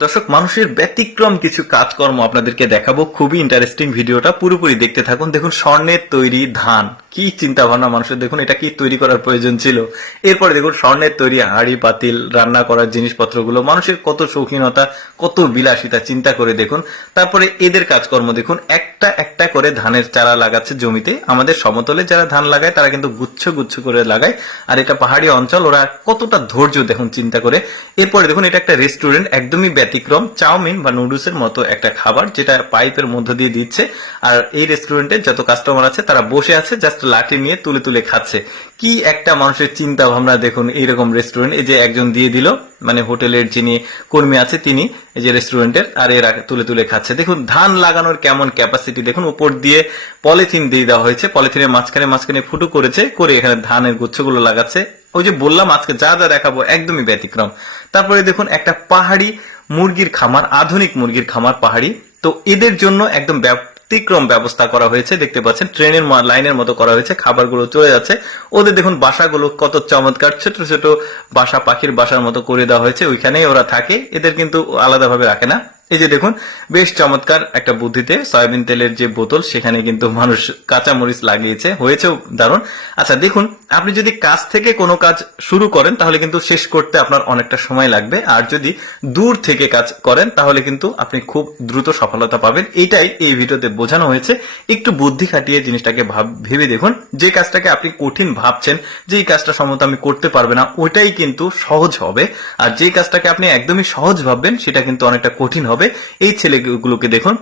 দর্শক, মানুষের ব্যতিক্রম কিছু কাজকর্ম আপনাদেরকে দেখাবো। খুবই ইন্টারেস্টিং ভিডিওটা। পুরোপুরি দেখতে থাকুন। দেখুন, স্বর্ণের তৈরি ধান। কি চিন্তা ভাবনা মানুষের। দেখুন, এটা কি তৈরি করার প্রয়োজন ছিল? এরপরে দেখুন, স্বর্ণের তৈরি হাঁড়ি, পাতিল, রান্না করার জিনিসপত্রগুলো। মানুষের কত শৌখিনতা, কত বিলাসিতা, চিন্তা করে দেখুন। তারপরে এদের কাজকর্ম দেখুন। একটা একটা করে ধানের চারা লাগাচ্ছে জমিতে। আমাদের সমতলে যারা ধান লাগায়, তারা কিন্তু গুচ্ছ গুচ্ছ করে লাগায়। আর এটা পাহাড়ি অঞ্চল, ওরা কতটা ধৈর্য দেখুন, চিন্তা করে। এরপরে দেখুন, এটা একটা রেস্টুরেন্ট একদমই ব্যতিক্রম, চাউমিন বা নুডলসের মতো একটা খাবার যেটা পাইপের মধ্য দিয়ে দিচ্ছে। আর এই রেস্টুরেন্টে যত কাস্টমার আছে, তারা বসে আছে জাস্ট লাঠি নিয়ে তুলে তুলে খাচ্ছে। কি একটা মানুষের চিন্তা ভাবনা দেখুন এইরকম রেস্টুরেন্ট এই যে একজন দিয়ে দিল মানে হোটেলের যিনি কর্মী আছে, তিনি এই যে রেস্টুরেন্টের আর এরা তুলে তুলে খাচ্ছে। দেখুন, ধান লাগানোর কেমন ক্যাপাসিটি দেখুন উপর দিয়ে পলিথিন দিয়ে দেওয়া হয়েছে। পলিথিনের মাঝখানে মাঝখানে ফুটো করেছে, করে এখানে ধানের গুচ্ছগুলো লাগাচ্ছে। ওই যে বললাম, আজকে যা যা দেখাবো একদমই ব্যতিক্রম। তারপরে দেখুন, একটা পাহাড়ি মুরগির খামার, আধুনিক মুরগির খামার পাহাড়ি। তো এদের জন্য একদম ব্যতিক্রম ব্যবস্থা করা হয়েছে। দেখতে পাচ্ছেন, ট্রেনের লাইনের মতো করা হয়েছে। খাবারগুলো চলে যাচ্ছে। ওদের দেখুন, বাসাগুলো কত চমৎকার। ছোট ছোট বাসা পাখির বাসার মতো করে দেওয়া হয়েছে। ওইখানেই ওরা থাকে। এদের কিন্তু আলাদাভাবে রাখে না। এই যে দেখুন, বেশ চমৎকার একটা বুদ্ধিতে সয়াবিন তেলের যে বোতল, সেখানে কিন্তু মানুষ কাঁচা মরিচ লাগিয়েছে। হয়েছেও দারুণ। আচ্ছা দেখুন, আপনি যদি কাজ থেকে কোনো কাজ শুরু করেন, তাহলে কিন্তু শেষ করতে আপনার অনেকটা সময় লাগবে। আর যদি দূর থেকে কাজ করেন, তাহলে কিন্তু আপনি খুব দ্রুত সফলতা পাবেন। এটাই এই ভিডিওতে বোঝানো হয়েছে। একটু বুদ্ধি খাটিয়ে জিনিসটাকে ভাব- ভেবে দেখুন। যে কাজটাকে আপনি কঠিন ভাবছেন যে এই কাজটা সম্ভবত আমি করতে পারবে না, ওইটাই কিন্তু সহজ হবে। আর যে কাজটাকে আপনি একদমই সহজ ভাববেন, সেটা কিন্তু অনেকটা কঠিন হবে। এই ছেলেগুলোকে দেখুন।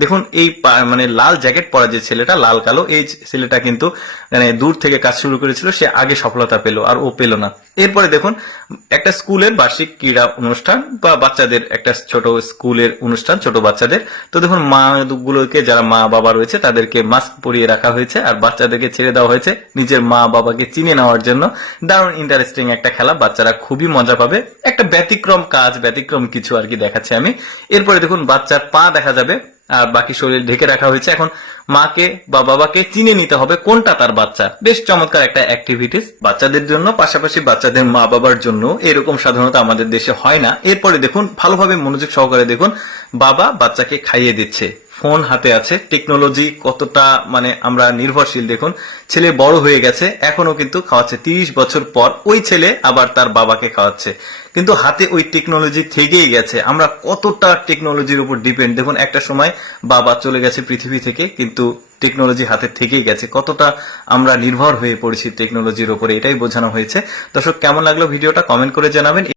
দেখুন, এই মানে লাল জ্যাকেট পরা যে ছেলেটা, লাল কালো, এই ছেলেটা কিন্তু মানে দূর থেকে কাজ শুরু করেছিল, সে আগে সফলতা পেল, আর ও পেল না। এরপরে দেখুন, একটা স্কুলের বার্ষিক ক্রীড়া অনুষ্ঠান, বা বাচ্চাদের একটা ছোট স্কুলের অনুষ্ঠান, ছোট বাচ্চাদের। তো দেখুন মা গুলোকে যারা মা বাবা রয়েছে, তাদেরকে মাস্ক পরিয়ে রাখা হয়েছে, আর বাচ্চাদেরকে ছেড়ে দেওয়া হয়েছে, নিজের মা বাবাকে চিনে নেওয়ার জন্য। দারুণ ইন্টারেস্টিং একটা খেলা, বাচ্চারা খুবই মজা পাবে। একটা ব্যতিক্রম কাজ, ব্যতিক্রম কিছু আর কি দেখাচ্ছি আমি। এরপরে দেখুন, বাচ্চার পা দেখা যাবে। বাকি শরীর ঢেকে রাখা হয়েছে। এখন মাকে বা বাবাকে চিনে নিতে হবে কোনটা তার বাচ্চা। বেশ চমৎকার একটা অ্যাক্টিভিটিস বাচ্চাদের জন্য, পাশাপাশি বাচ্চাদের মা বাবার জন্য। এরকম সাধারণত আমাদের দেশে হয় না। এরপরে দেখুন, ভালোভাবে মনোযোগ সহকারে দেখুন, বাবা বাচ্চাকে খাইয়ে দিচ্ছে। ফোন হাতে আছে। টেকনোলজি কতটা মানে আমরা নির্ভরশীল, দেখুন। ছেলে বড় হয়ে গেছে এখনও কিন্তু খাওয়াচ্ছে। তিরিশ বছর পর ওই ছেলে আবার তার বাবাকে খাওয়াচ্ছে। কিন্তু হাতে ওই টেকনোলজি থেকেই গেছে। আমরা কতটা টেকনোলজির উপর ডিপেন্ড? দেখুন, একটা সময় বাবা চলে গেছে পৃথিবী থেকে, কিন্তু টেকনোলজি হাতে থেকেই গেছে। কতটা আমরা নির্ভর হয়ে পড়েছি টেকনোলজির উপরে এটাই বোঝানো হয়েছে। দর্শক, কেমন লাগল ভিডিওটা? কমেন্ট করে জানাবেন।